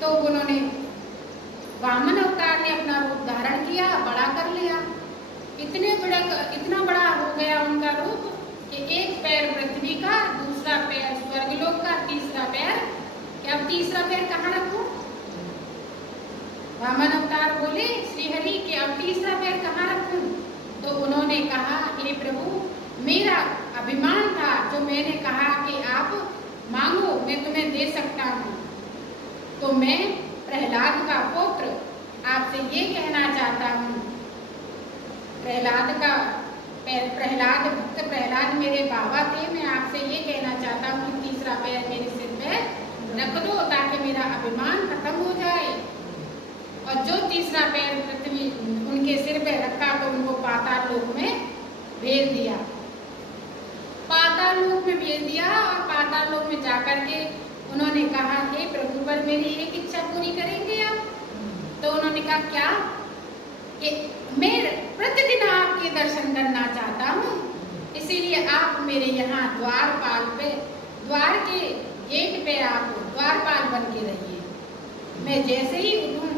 तो उन्होंने वामन अवतार ने अपना रूप धारण किया, बड़ा कर लिया। इतना बड़ा हो गया उनका रूप कि एक पैर पृथ्वी का, दूसरा पैर स्वर्गलोक का, तीसरा पैर, कि अब तीसरा पैर कहाँ रखूं? वामन अवतार बोले श्रीहरि कि अब तीसरा पैर कहाँ रखूं? तो उन्होंने कहा, हे प्रभु, मेरा अभिमान था जो मैंने कहा कि आप मांगो, मैं तुम्हें दे सकता हूँ। तो मैं प्रहलाद का पुत्र आपसे ये कहना चाहता हूँ, भक्त प्रहलाद मेरे बाबा थे, मैं आपसे ये कहना चाहता हूँ कि तीसरा पैर मेरे सिर पे रख दो ताकि मेरा अभिमान खत्म हो जाए। और जो तीसरा पैर पृथ्वी उनके सिर पे रखा तो उनको पाताल लोक में भेज दिया। पाताल लोक में भेज दिया और पाताल लोक में जाकर के उन्होंने कहा, हे प्रभु, पर मेरी एक इच्छा पूरी करेंगे आप? तो उन्होंने कहा, क्या? कि मैं प्रतिदिन आपके दर्शन करना चाहता हूँ, इसीलिए आप मेरे यहाँ द्वारपाल पे, द्वार के गेट पे आप द्वारपाल बन के रहिए। मैं जैसे ही उठूँ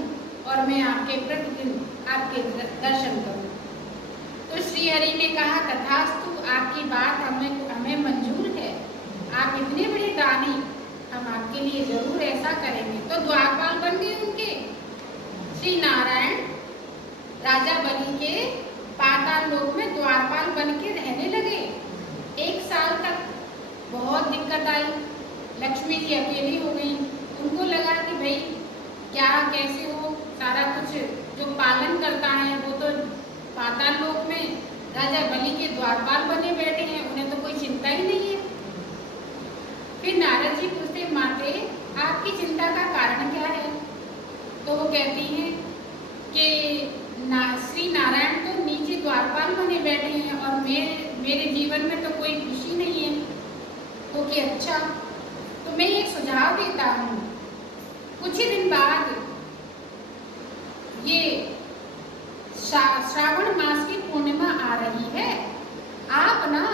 और मैं आपके प्रतिदिन आपके दर्शन करूँ। तो श्री हरि ने कहा, तथास्तु, आपकी बात हमें मंजूर है, आप इतने बड़े दानी, हम आपके लिए जरूर ऐसा करेंगे। तो द्वारपाल बन गए उनके। श्री नारायण राजा बलि के पाताल लोक में द्वारपाल बन के रहने लगे। 1 साल तक बहुत दिक्कत आई। लक्ष्मी जी अकेली हो गई। उनको लगा कि भाई क्या, कैसे हो, सारा कुछ जो पालन करता है वो तो पाताल लोक में राजा बलि के द्वारपाल बने बैठे हैं, उन्हें तो कोई चिंता ही नहीं है। फिर नारद जी पूछते, माते, आपकी चिंता का कारण क्या है? तो वो कहती हैं कि श्री नारायण तो नीचे द्वारपाल बने बैठे हैं और मेरे जीवन में तो कोई खुशी नहीं है। तो कि अच्छा, तो मैं एक सुझाव देता हूँ, कुछ ही दिन बाद ये श्रावण मास की पूर्णिमा आ रही है, आप ना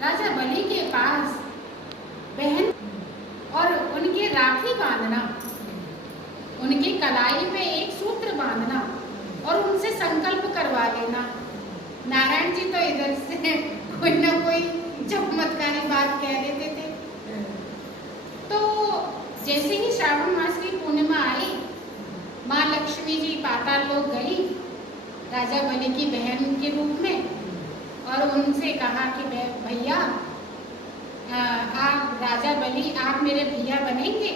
राजा बलि के पास बहन और उनके राखी बांधना, उनकी कलाई पे एक सूत्र बांधना और उनसे संकल्प करवा लेना। नारायण जी तो इधर से कोई ना कोई चमत्कारी बात कह देते थे। तो जैसे ही श्रावण मास की पूर्णिमा आई, माँ लक्ष्मी जी पाताल लोक गई राजा बलि की बहन के रूप में और उनसे कहा कि भैया, आप राजा बलि, आप मेरे भैया बनेंगे?